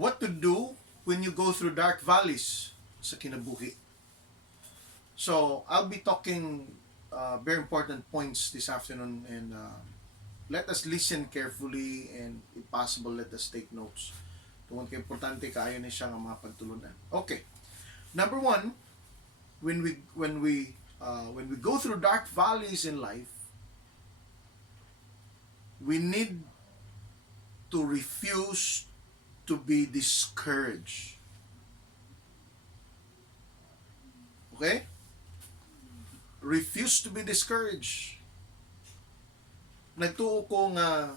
what to do when you go through dark valleys sa kinabuhi. So, I'll be talking very important points this afternoon, and let us listen carefully, and if possible, let us take notes. Tungkol kay importante kaayo ni siya nga mga pagtulunan. Okay. Number one, when we go through dark valleys in life, we need to refuse to be discouraged. Okay? Refuse to be discouraged. Nagtuo ko nga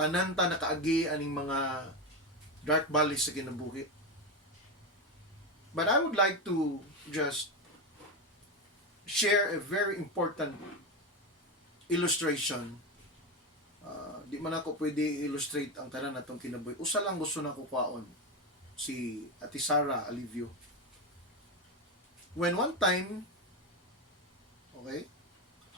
tanan ta nakaagi aning mga dark valleys sa kinabuhi. But I would like to just share a very important illustration. Di man ako pwede illustrate ang tanan natong kinabuhi. Usa lang gusto na ko kwaon, si Ate Sara Alivio. When one time, okay,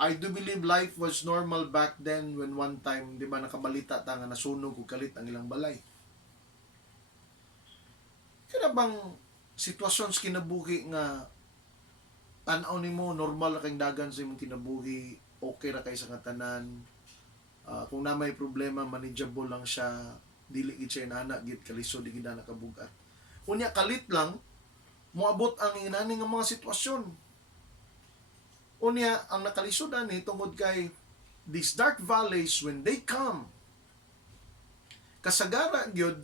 I do believe life was normal back then when one time, di ba nakabalita ta nga nasunog o kalit ang ilang balay. Kaya bang sitwasyon sa kinabuhi nga tanaw nimo normal na kayong dagan sa imong kinabuhi, okay ra kay sa katanan, kung na may problema manageable lang siya, dili gid siya inana gid kalisod gid na nakabugat. Unya kalit lang moabot ang inani nga mga sitwasyon. Unya ang nakalisod ani tungod kay these dark valleys, when they come, kasagara gyud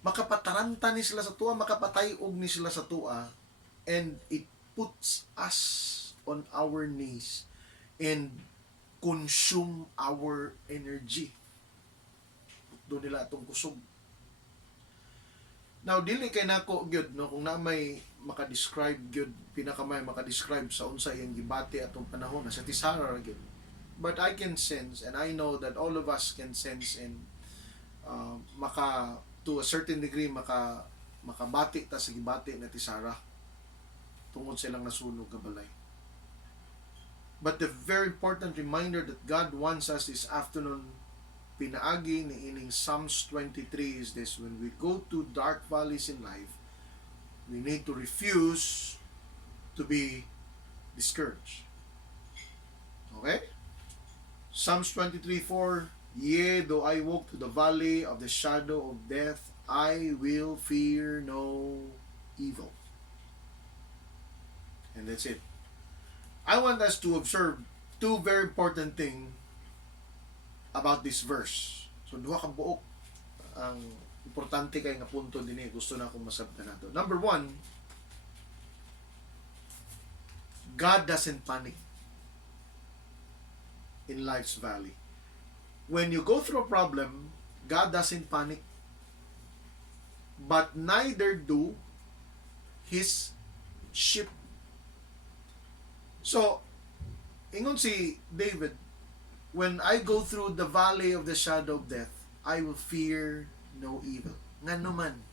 makapataranta ni sila sa tuwa, makapatayog ni sila sa tuwa, and it puts us on our knees and consume our energy. Doon nila atong kusog. Now, dili kay nako gyud no, kung na may makadescribe gyud, pinakamay makadescribe sa unsa iyang gibati atong panahon na sa tisara ra gyud. But I can sense, and I know that all of us can sense, and to a certain degree makabati ta sa gibati na tisara tungod silang nasunog ka balay. But the very important reminder that God wants us this afternoon, pinaagi ni ining Psalms 23, is this: when we go to dark valleys in life, we need to refuse to be discouraged. Okay? Psalms 23:4, yea, though I walk through the valley of the shadow of death, I will fear no evil. And that's it. I want us to observe two very important things about this verse. So, duha ka buok ang importante kay nga punto din gusto na akong masabtan nato. Number one, God doesn't panic in life's valley. When you go through a problem, God doesn't panic, but neither do His sheep. So, ingon si David, when I go through the valley of the shadow of death, I will fear no evil. Nga naman,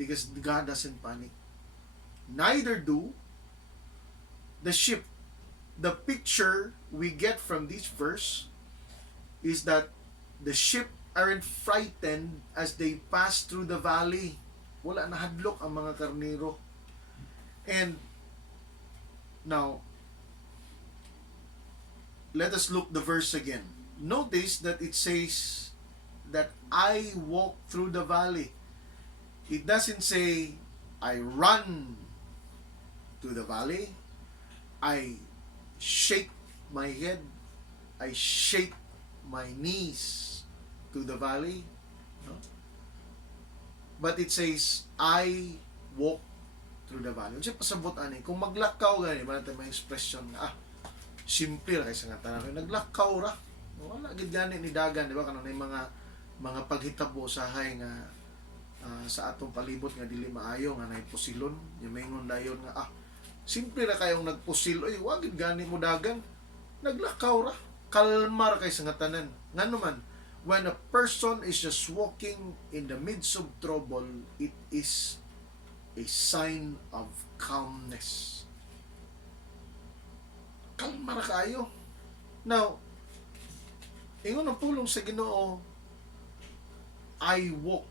because God doesn't panic. Neither do the sheep. The picture we get from this verse is that the sheep aren't frightened as they pass through the valley. Wala nahadlok ang mga karnero. And now, let us look the verse again. Notice that it says that I walk through the valley. It doesn't say I run to the valley. I shake my head. I shake my knees to the valley. No? But it says I walk through the valley. Kasi pasabot ani, kung maglakaw gani, ba natin may expression na simple ra kay sa nga tanan, naglakaw ra. Wala gid gani ni dagan, di ba, kanang mga paghitabo sa hay nga sa atong palibot nga dili maayo nga nay pusilon, yung maingon dayon nga simple ra kayong nagpusil, oy wa gid gani mo dagan, naglakaw ra, kalmar kay sa nga tanan. Ngano man, when a person is just walking in the midst of trouble, it is a sign of calmness. Kalma ra kayo. Now, ingon ang pulong sa Ginoo, I walk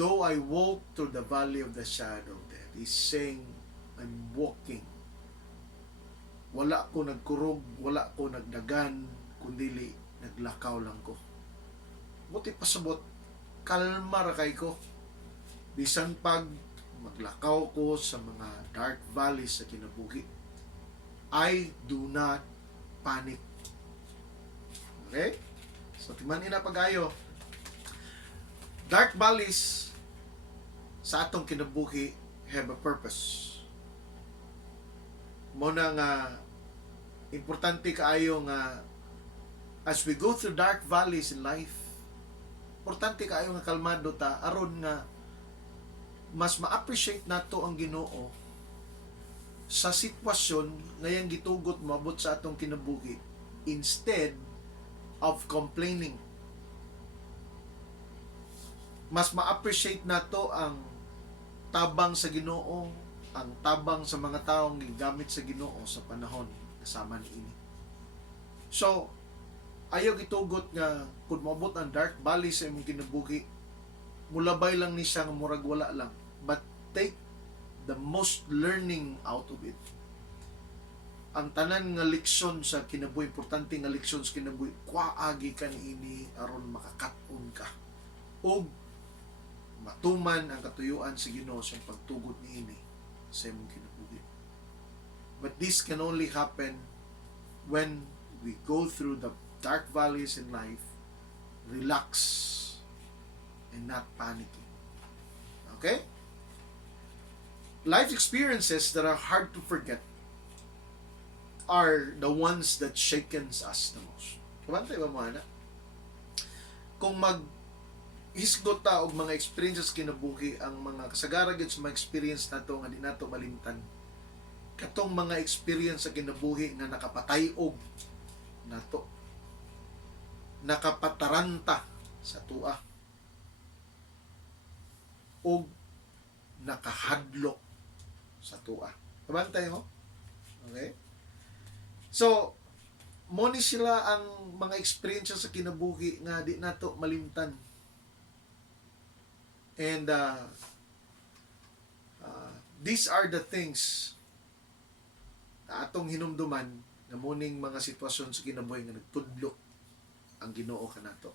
though I walk through the valley of the shadow of death, He's saying, I'm walking. Wala ko nagkurog, wala ko nagdagan, kundili naglakaw lang ko. Buti pasabot, kalma ra kay ko. Bisan pag maglakaw ko sa mga dark valleys sa kinabuhi, I do not panic. Okay? So, timanin na pag-ayo. Dark valleys sa atong kinabuhi have a purpose. Muna nga, importante kaayo nga as we go through dark valleys in life, importante kaayo nga kalmado ta aron nga mas ma-appreciate nato ang Ginoo sa sitwasyon ngayang gitugot moabot sa atong kinabuhi instead of complaining. Mas ma-appreciate nato ang tabang sa Ginoo, ang tabang sa mga taong gigamit sa Ginoo sa panahon kasama niini. So, ayaw gitugot nga kung moabot ang dark valley sa imong kinabuhi, mulabay lang ni siya nga murag wala lang, but take the most learning out of it. Ang tanan nga leksyon sa kinabuhi, importante nga leksyon sa kinabuhi, kwaagi ka niini aron makakaton ka o matuman ang katuyuan sa Ginoo sa pagtugot niini sa imong kinabuhi. But this can only happen when we go through the dark valleys in life, relax and not panicking. Okay? Life experiences that are hard to forget are the ones that shakens us the most. Kumantay ba mo, ana? Kung hisgot ta og mga experiences kinabuhi, ang mga kasagara gyud sa mga experience nato nga di nato malimtan, katong mga experience sa kinabuhi nga nakapatay-og nato, nakapataranta sa tua, o nakahadlok sa tua. Kabantay mo? Okay? So, mo ni sila ang mga experiences sa kinabuhi nga di nato malimtan. And these are the things na atong hinumduman na muning mga sitwasyon sa kinabuhi nga nagtudlo ang Ginoo kanato.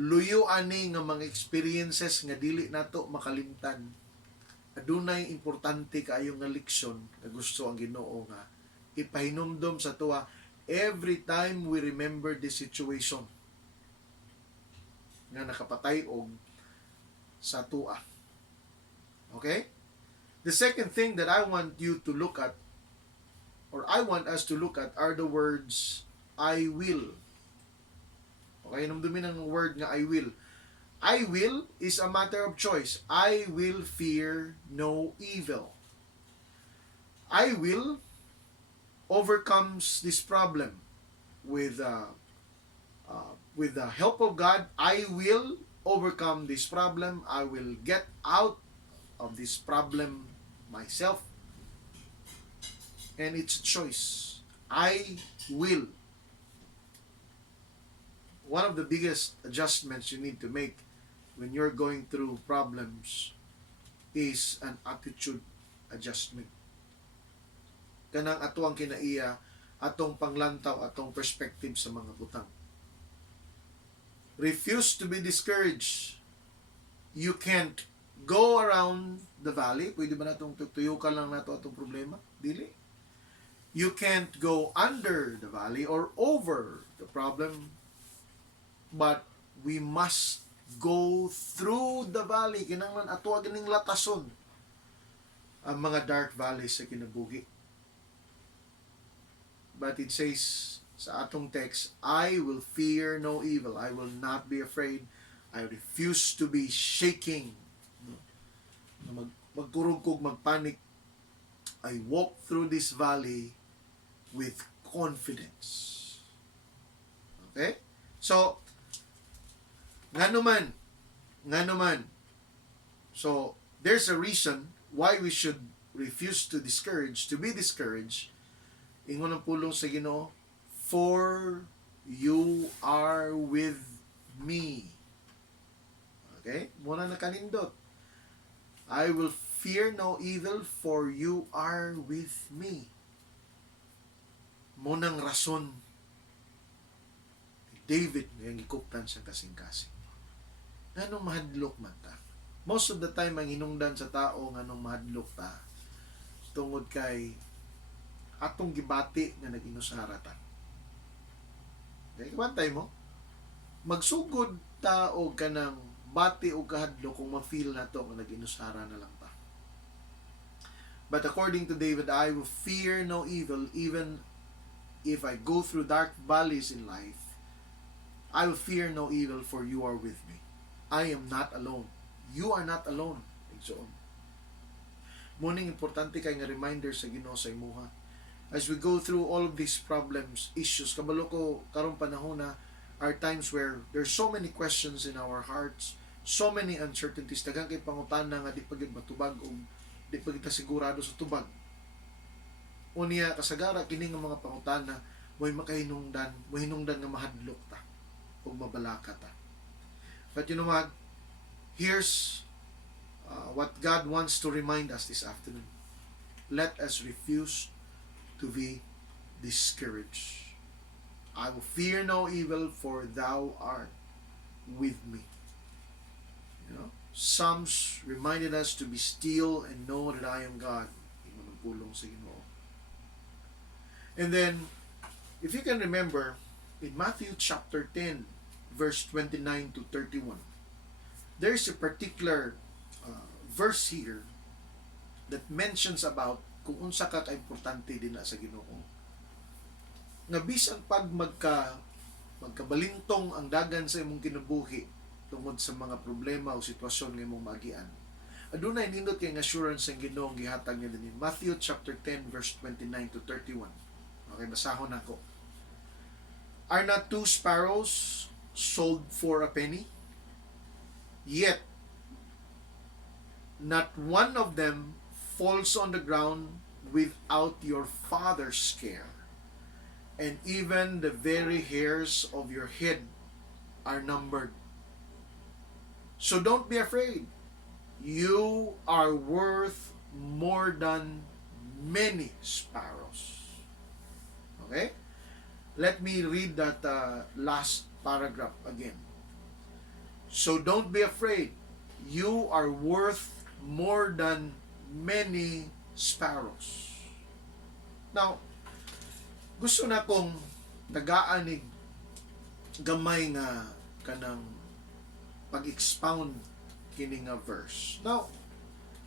Luyo ani nga mga experiences nga dili nato makalimtan. Adunay importante kaayo nga leksyon nga gusto ang Ginoo nga ipahinumdom sa tuwa every time we remember this situation nga nakapatay og sa tuwa. Okay? The second thing that I want you to look at, or I want us to look at, are the words, I will. Okay, namdumin ang word nga I will. I will is a matter of choice. I will fear no evil. I will overcomes this problem with the help of God. I will overcome this problem. I will get out of this problem myself. And it's a choice. I will. One of the biggest adjustments you need to make when you're going through problems is an attitude adjustment. Kanang atuang kinaiya, atong panglantaw, atong perspective sa mga butang. Refuse to be discouraged. You can't go around the valley. Pwede ba natong tutuyukan lang nato atong problema? Dili. You can't go under the valley or over the problem. But we must go through the valley. Kinanglan ato ganing latason ang mga dark valleys sa kinabuhi. But it says sa atong text, I will fear no evil. I will not be afraid. I refuse to be shaking. Magkurog kog magpanik. I walk through this valley with confidence. Okay? So, nga naman. So, there's a reason why we should refuse to be discouraged. Ingon ang pulong sa Ginoo, for you are with me. Okay? Muna na kanindot. I will fear no evil, for you are with me. Munang rason ni David ngayong gikuptan sa kasing-kasing. Nganong mahadlok man ta? Most of the time, ang hinungdan sa tao nganong mahadlok ta tungod kay atong gibati nga nag-inusara ta. Okay? Kabantay mo? Magsugod ta o kanang bati o kahadlok kung ma-feel na to kung nag-inusara na lang ta. But according to David, I will fear no evil, even if I go through dark valleys in life. I will fear no evil, for you are with me. I am not alone. You are not alone. Igsoon. Muning importante kay nga reminder sa Ginoo sa imuha. As we go through all of these problems, issues, kabalo ko karong panahon na are times where there's so many questions in our hearts, so many uncertainties, daghang kay pangutana nga di pagid matubag o di pagid ta sigurado sa tubag. Unya kasagara kini nga mga pangutana mo'y makahinungdan, mo hinungdan nga mahadlok ta o mabalaka ta. But you know what? Here's what God wants to remind us this afternoon. Let us refuse to be discouraged. I will fear no evil, for thou art with me. You know, Psalms reminded us to be still and know that I am God. Pulong sa Ginoo. And then, if you can remember, in Matthew chapter 10, verse 29 to 31, there's a particular verse here that mentions about kung unsa ka ka-importante din na sa Ginoo. Nga bisan pag magkabalintong ang dagan sa imong kinabuhi tungod sa mga problema o sitwasyon nga imong maagian, adunay nindot kay assurance ang Ginoo ang gihatag niya dinhi. Matthew chapter 10 verse 29 to 31. Okay, basahon nako. Are not 2 sparrows sold for a penny? Yet not one of them falls on the ground without your Father's care. And even the very hairs of your head are numbered. So don't be afraid. You are worth more than many sparrows. Okay? Let me read that last paragraph again. So don't be afraid. You are worth more than many sparrows. Now, gusto na kong tagaanig gamay nga kanang pag-expound kini nga verse. Now,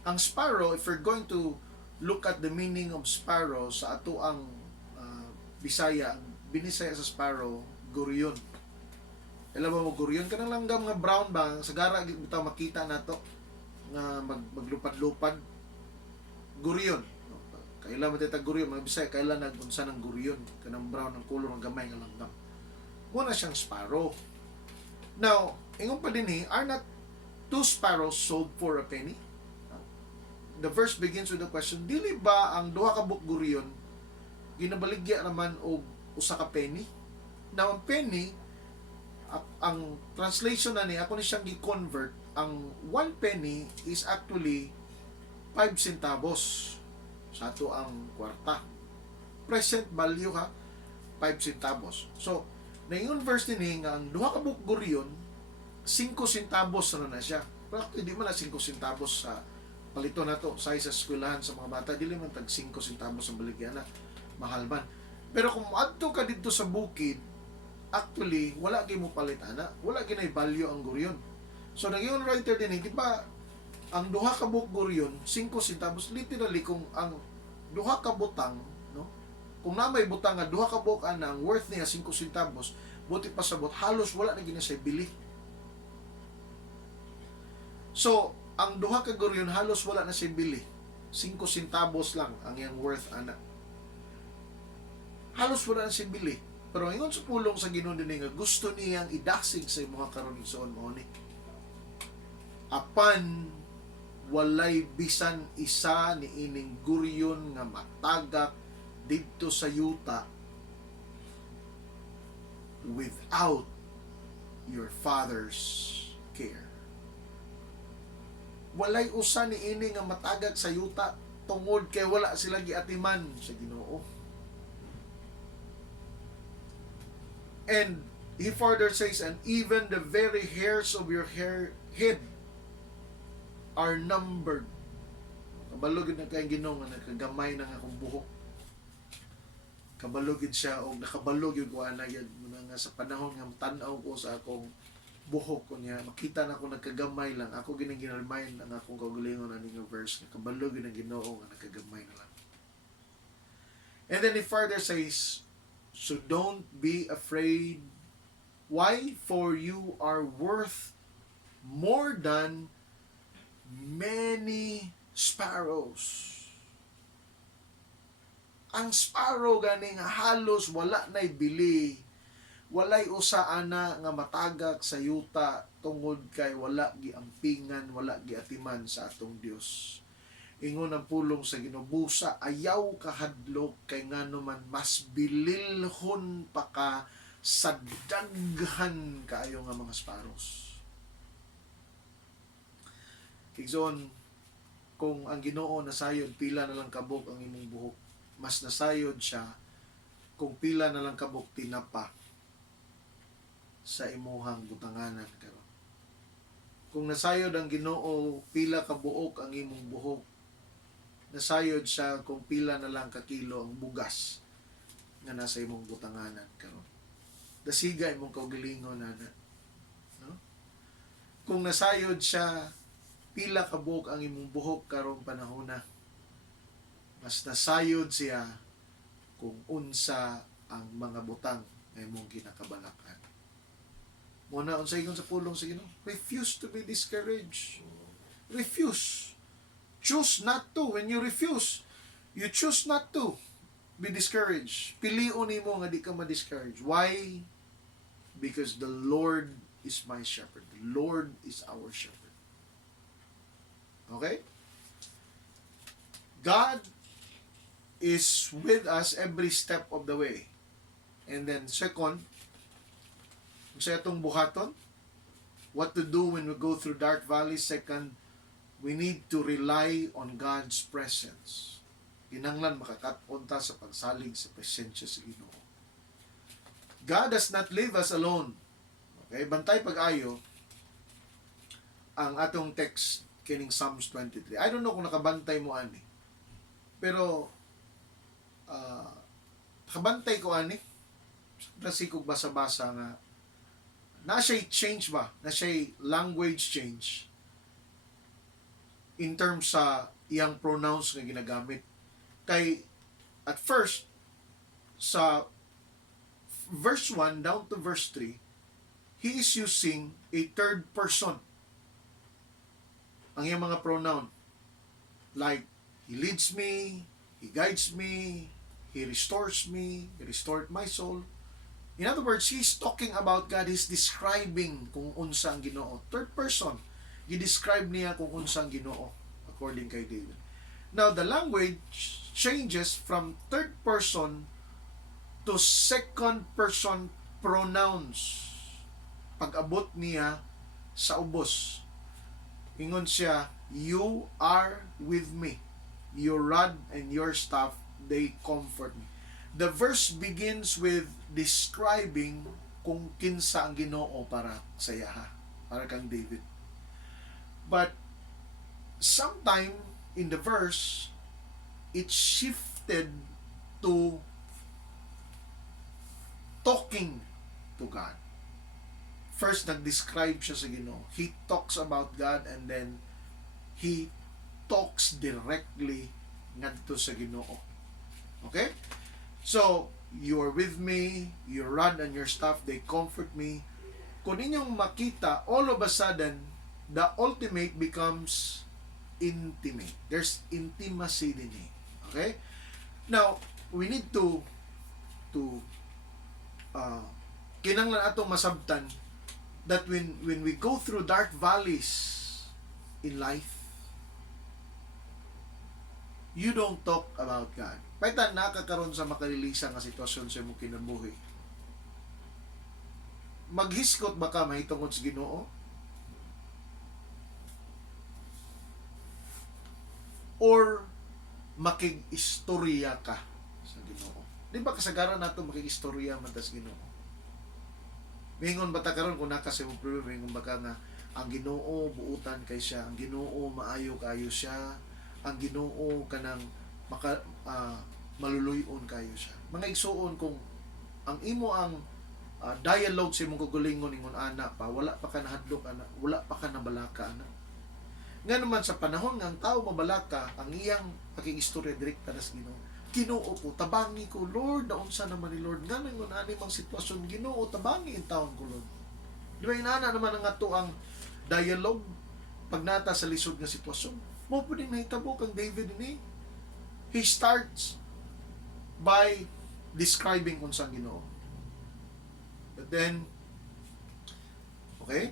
ang sparrow, if we're going to look at the meaning of sparrow sa ato ang Bisaya, binisaya sa sparrow, guriyon. Alam mo guriyon kanang langgam nga brown ba, sagara bitaw makita nato nga maglupad-lupad. Guriyon. Kailan mo tita guriyon, mga Bisaya, kailan nagunsa ng guriyon, kanang brown ng color ng gamay nga langgam. Muna siyang sparrow. Now, ingon pa din are not 2 sparrows sold for a penny? The verse begins with the question, dili ba ang duha ka buk guriyon ginabaligya naman og usa ka penny? Now, ang penny, ang translation na ni, ako ni siyang gi-convert, ang 1 penny is actually 5 centavos sa ato ang kwarta. Present value ha, 5 centavos. So, na yung verse din nga, ang duha ka buk guriyon, 5 centavos na siya. Pero hindi man na 5 centavos sa palito na to, sa eskwelahan sa mga bata, dili man tag 5 centavos ang baligyan na. Mahal man. Pero kung adto ka dito sa bukid, actually, wala kayo mo palitan na. Wala kayo value ang guriyon. So, nag-iyon writer din, di ba, ang duha ka buk guriyon, 5 centavos, literally, kung ang duha ka butang, no? Kung na may butang nga, duha ka buk ang worth niya 5 centavos, buti pa sabot, halos wala na ginasay bili. So, ang duha ka guriyon, halos wala na siya bili. 5 centavos lang ang yang worth, anak. Halos wala na siya bili. Pero ngayon sa pulong sa Ginoo din nga gusto niyang idasig sa mga karon igsoon mo ni. Apan walay bisan isa ni ining guriyon nga matagak didto sa yuta without your Father's care. Walay usa ni ini nga matagag sa yuta tungod kay wala sila giatiman sa Ginoo. And he further says, and even the very hairs of your head are numbered. Kabalugid na kayong Ginoo nga nakagamay na nga akong buhok. Kabalugid siya o nakabalugid ko na yan nga sa panahon nga tanaw ko sa akong buhok ko niya. Makita na ako nagkagamay lang. Ako ginag-remind ang akong kaugalingon na ninyo verse na kabalugid ng Ginoo nga nagkagamay na lang. And then he further says, so don't be afraid. Why? For you are worth more than many sparrows. Ang sparrow gani nga halos wala na'y bili, walay usa ana nga matagak sa yuta tungod kay wala giampingan, wala giatiman sa atong Dios. Ingon ang pulong sa ginubusa, ayaw kahadlok kay ngano man mas bililhon pa ka sa daghan kaayo nga mga sparrows. Kigson, kung ang Ginoo nasayod pila na lang kabok ang imong buhok, mas nasayod siya kung pila na lang kabok tinapa sa imuhang butanganan karon. Kung nasayod ang Ginoo pila ka buok ang imong buhok, nasayod siya kung pila na lang ka kilo ang bugas nga nasa imong butanganan karon. Dasiga imong kaugalingon na. No? Kung nasayod siya pila ka buok ang imong buhok karong panahon na, mas nasayod siya kung unsa ang mga butang nga imong ginakabalakan. Muna unsay ingon sa pulong sa Ginoo, refuse to be discouraged. Refuse. Choose not to. When you refuse, you choose not to be discouraged. Piliun nimo nga di ka ma-discourage. Why? Because the Lord is my shepherd. The Lord is our shepherd. Okay? God is with us every step of the way. And then second, sa itong buhaton, what to do when we go through dark valleys. Second, we need to rely on God's presence. Kinahanglan makakaton ta sa pagsalig sa presensya sa Ginoo. God does not leave us alone. Okay, bantay pag-ayo ang atong text kining Psalms 23. I don't know kung nakabantay mo ani. Pero nakabantay ko ani. Kasi kung basa-basa nga na siya'y change ba? Na siya'y language change in terms sa iyang pronouns nga ginagamit. Kay at first sa verse 1 down to verse 3, he is using a third person ang iyang mga pronoun. Like, he leads me, he guides me, he restores me, he restored my soul. In other words, he's talking about God, he's describing kung unsa ang Ginoo. Third person, i-describe niya kung unsa ang Ginoo, according kay David. Now, the language changes from third person to second person pronouns. Pag-abot niya sa ubos, ingon siya, you are with me. Your rod and your staff, they comfort me. The verse begins with describing kung kinsa ang Ginoo para sa iya, para kang David. But sometime in the verse, it shifted to talking to God. First, nag-describe siya sa Ginoo. He talks about God and then he talks directly ngadto sa Ginoo. Okay? So, you are with me, your rod and your staff, they comfort me. Kung ninyong makita, all of a sudden, the ultimate becomes intimate. There's intimacy din eh. Okay? Now, we need to kinanglan atong masabtan that when we go through dark valleys in life, you don't talk about God. Paitan nakakaroon sa makalilisa nga sitwasyon sa imong kinabuhi. Maghiskot ba ka mahitungod sa Ginoo? or makig-istorya ka sa Ginoo. Di ba kasagaran nato makig-istorya man tas Ginoo? Mingon ba ta karon kung naka sa problema, mingon ba ka nga ang Ginoo buutan kay siya, ang Ginoo maayo kayo siya, ang Ginoo kanang maka maluluyon kayo siya. Mga igsuon, kung ang imo ang dialogue sa imong kagalingon ingon ana pa, wala pa ka nahadlok ana, wala pa ka nabalaka ana. Nga naman sa panahon nga ang tao mabalaka, ang iyang pakig-istorya direkta na sa Ginoo. Ginoo ko, tabangi ko, Lord, naunsa naman ni Lord. Nga nang ani mang sitwasyon, Ginoo, tabangi in taon ko, Lord. Di ba inana naman ang ato ang dialogue pag nata sa lisod nga sitwasyon. Mo pwedeng nahitabo kang David ini. He starts by describing kung saan Ginoo. But then, okay,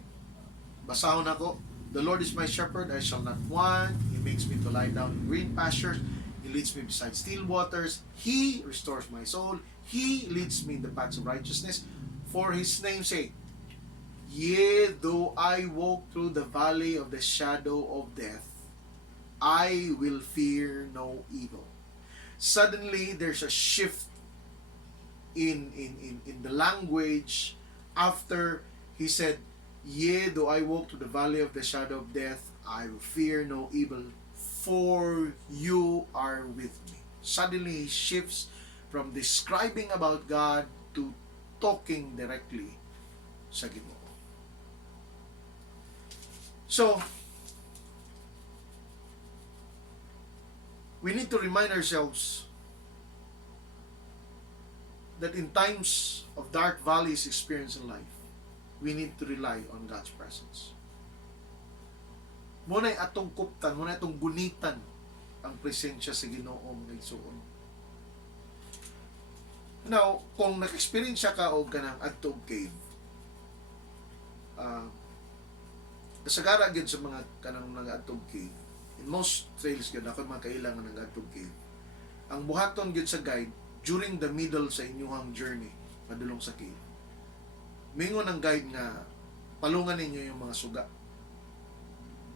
basahon ako. The Lord is my shepherd, I shall not want. He makes me to lie down in green pastures. He leads me beside still waters. He restores my soul. He leads me in the paths of righteousness for His name's sake. Yea, though I walk through the valley of the shadow of death, I will fear no evil. Suddenly, there's a shift in the language after he said, yea, though I walk through the valley of the shadow of death, I will fear no evil, for you are with me. Suddenly, he shifts from describing about God to talking directly sa Ginoo. So, we need to remind ourselves that in times of dark valleys experienced in life, we need to rely on God's presence. Muna'y atong kuptan, muna'y atong gunitan ang presensya sa Ginoo mga igsoon. Now, kung nag-experience ka o kanang adto og cave, kasagara gyud sa mga kanang nag-adto og cave, in most trails gyud ako mga kailangan ng adto og cave. Ang buhaton gyud sa guide during the middle sa inyong journey padulong sa cave, mingon ang guide nga palungan ninyo yung mga suga.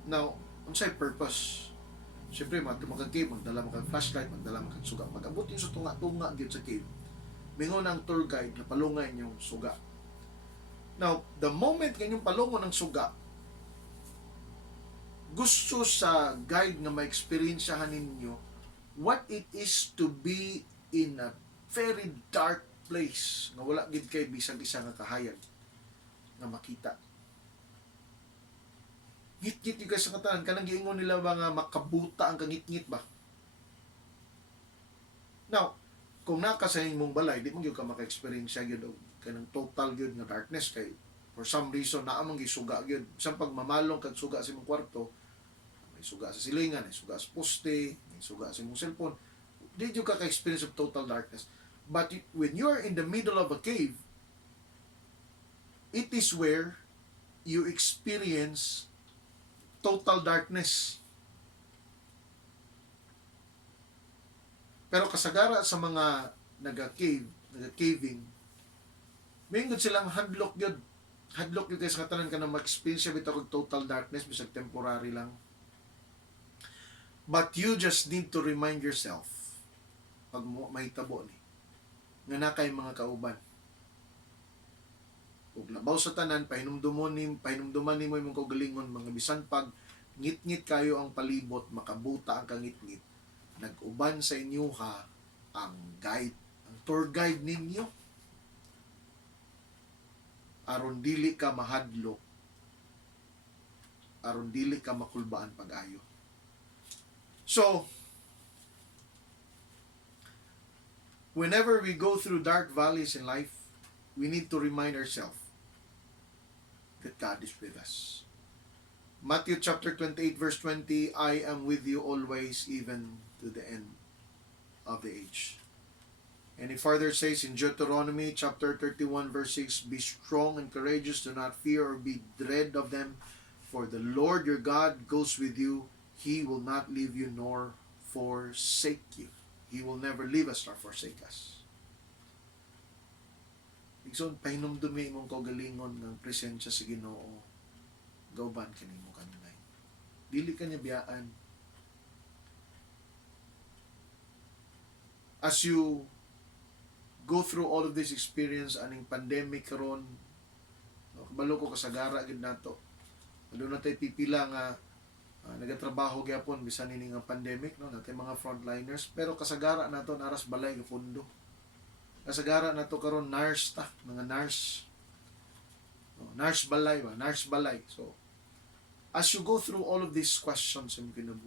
Now, unsay purpose? Siyempre, mag-cave, magdala mo kang flashlight, magdala mo kang suga. Pag-abot yung sa tunga-tunga gyud sa cave, mingon ang tour guide na palungan yung suga. Now, the moment kanyang palungon ng suga, gusto sa guide nga ma-experiensyahan ninyo what it is to be in a very dark place nga wala gid kay bisag isa nga kahayag nga makita. Ngit-ngit yung sa katanan, kanang giingon nila ba nga makabuta ang kangit-ngit ba? Now, kung naka sa imong balay, di mo gyud ka maka-experience gyud og kanang total gyud nga darkness kay for some reason naa man gisuga gyud. Bisan pag mamalong kag suga sa imong kwarto, may suga sa silingan, may suga sa poste, may suga sa imong cellphone. Di gyud ka ka-experience of total darkness. But when you're in the middle of a cave, it is where you experience total darkness. Pero kasagara sa mga nagka-caving, mayroon silang hadlock yun. Hadlock yun kasi katanan ka na mag-experience bitaw og total darkness, bisag temporary lang. But you just need to remind yourself, pag mahitabo ni, nga na kay mga kauban. Ug labaw sa tanan, pahinumduman nimo imong kaugalingon, mga bisan pag ngit-ngit kayo ang palibot, makabuta ang kangit-ngit, nag-uban sa inyo ang guide, ang tour guide ninyo. Aron dili ka mahadlok, aron dili ka makulbaan pag-ayo. So, whenever we go through dark valleys in life, we need to remind ourselves that God is with us. Matthew chapter 28 verse 20, I am with you always, even to the end of the age. And it further says in Deuteronomy chapter 31 verse 6, be strong and courageous, do not fear or be dread of them, for the Lord your God goes with you. He will not leave you nor forsake you. He will never leave us nor forsake us. Igsoon, pahinumdumi imong kaugalingon ng presensya sa Ginoo, gauban kanimo kanunay. Dili ka niya biyaan. as you go through all of this experience aning pandemic karon, no, kabalo ko kasagara gid nato. Doon na tayo pipila nga nagatrabaho gyapon bisan ini nga pandemic, no, natay mga frontliners, pero kasagara nato naras balay nga pundo. Kasagara nato karon nurse ta, mga nurse. No, nurse balay ba? Nurse balay. So as you go through all of these questions sa kinabuhi,